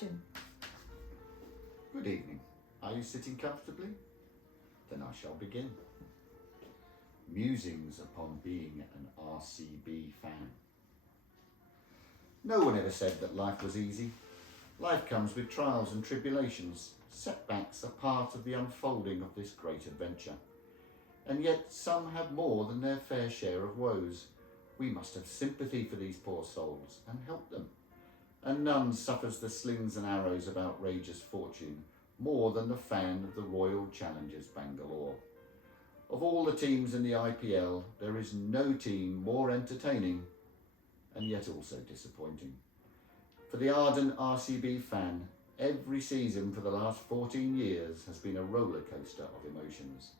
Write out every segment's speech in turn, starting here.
Good evening. Are you sitting comfortably? Then I shall begin. Musings upon being an RCB fan. No one ever said that life was easy. Life comes with trials and tribulations. Setbacks are part of the unfolding of this great adventure. And yet some have more than their fair share of woes. We must have sympathy for these poor souls and help them. And none suffers the slings and arrows of outrageous fortune more than the fan of the Royal Challengers Bangalore. Of all the teams in the IPL, there is no team more entertaining and yet also disappointing. For the ardent RCB fan, every season for the last 14 years has been a roller coaster of emotions.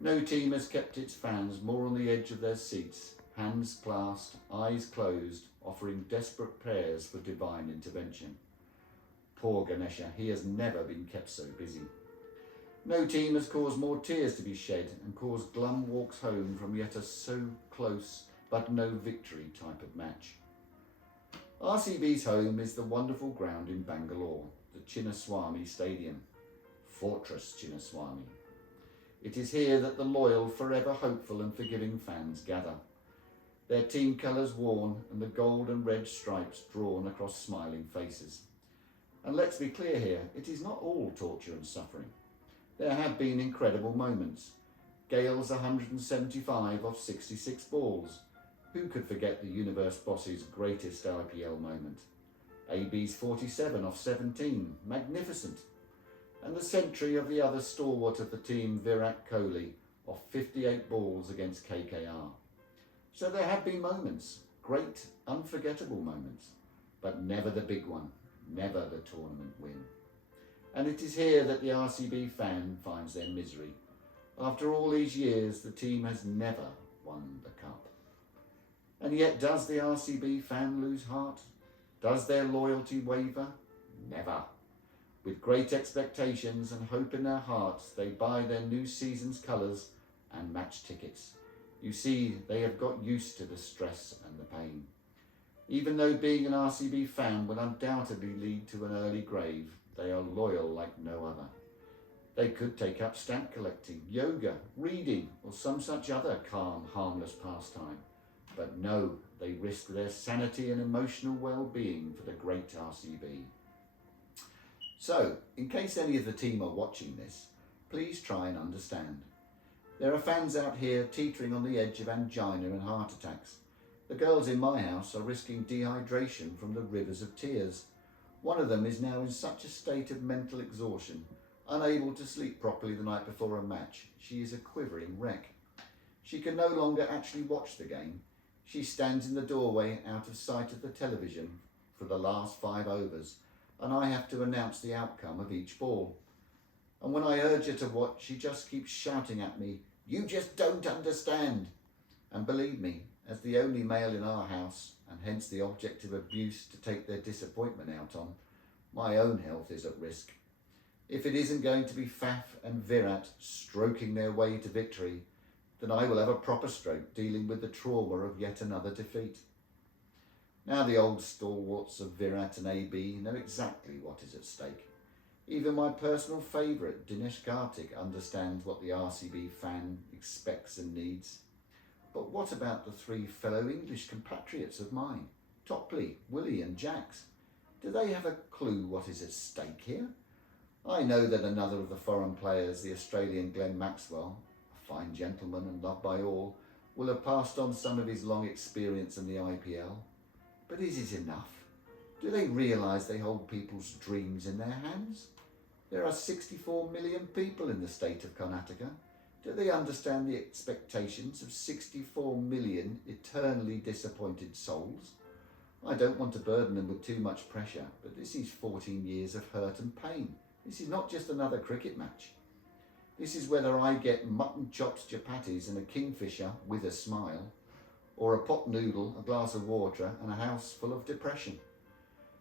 No team has kept its fans more on the edge of their seats, hands clasped, eyes closed, offering desperate prayers for divine intervention. Poor Ganesha, he has never been kept so busy. No team has caused more tears to be shed and caused glum walks home from yet a so close but no victory type of match. RCB's home is the wonderful ground in Bangalore, the Chinnaswamy Stadium, Fortress Chinnaswamy. It is here that the loyal, forever hopeful and forgiving fans gather. Their team colours worn and the gold and red stripes drawn across smiling faces. And let's be clear here, it is not all torture and suffering. There have been incredible moments. Gale's 175 off 66 balls. Who could forget the Universe Boss's greatest IPL moment? AB's 47 off 17, magnificent. And the century of the other stalwart of the team, Virat Kohli, off 58 balls against KKR. So there have been moments, great, unforgettable moments, but never the big one, never the tournament win. And it is here that the RCB fan finds their misery. After all these years, the team has never won the cup. And yet, does the RCB fan lose heart? Does their loyalty waver? Never. With great expectations and hope in their hearts, they buy their new season's colours and match tickets. You see, they have got used to the stress and the pain. Even though being an RCB fan will undoubtedly lead to an early grave, they are loyal like no other. They could take up stamp collecting, yoga, reading, or some such other calm, harmless pastime. But no, they risk their sanity and emotional well-being for the great RCB. So, in case any of the team are watching this, please try and understand. There are fans out here teetering on the edge of angina and heart attacks. The girls in my house are risking dehydration from the rivers of tears. One of them is now in such a state of mental exhaustion, unable to sleep properly the night before a match. She is a quivering wreck. She can no longer actually watch the game. She stands in the doorway out of sight of the television for the last 5 overs, and I have to announce the outcome of each ball. And when I urge her to watch, she just keeps shouting at me, "You just don't understand." And believe me, as the only male in our house, and hence the object of abuse to take their disappointment out on, my own health is at risk. If it isn't going to be Faf and Virat stroking their way to victory, then I will have a proper stroke dealing with the trauma of yet another defeat. Now the old stalwarts of Virat and AB know exactly what is at stake. Even my personal favourite, Dinesh Karthik, understands what the RCB fan expects and needs. But what about the 3 fellow English compatriots of mine, Topley, Willie and Jax? Do they have a clue what is at stake here? I know that another of the foreign players, the Australian Glenn Maxwell, a fine gentleman and loved by all, will have passed on some of his long experience in the IPL. But is it enough? Do they realise they hold people's dreams in their hands? There are 64 million people in the state of Karnataka. Do they understand the expectations of 64 million eternally disappointed souls? I don't want to burden them with too much pressure, but this is 14 years of hurt and pain. This is not just another cricket match. This is whether I get mutton chops, chapatis and a kingfisher with a smile, or a pot noodle, a glass of water and a house full of depression.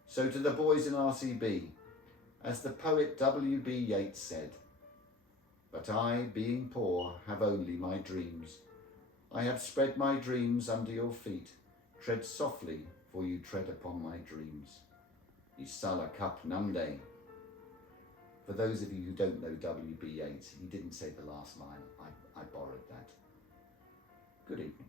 So to the boys in RCB, as the poet W.B. Yeats said, "But I, being poor, have only my dreams. I have spread my dreams under your feet. Tread softly, for you tread upon my dreams." Isala Cup Nunde. For those of you who don't know WB Yeats, he didn't say the last line. I borrowed that. Good evening.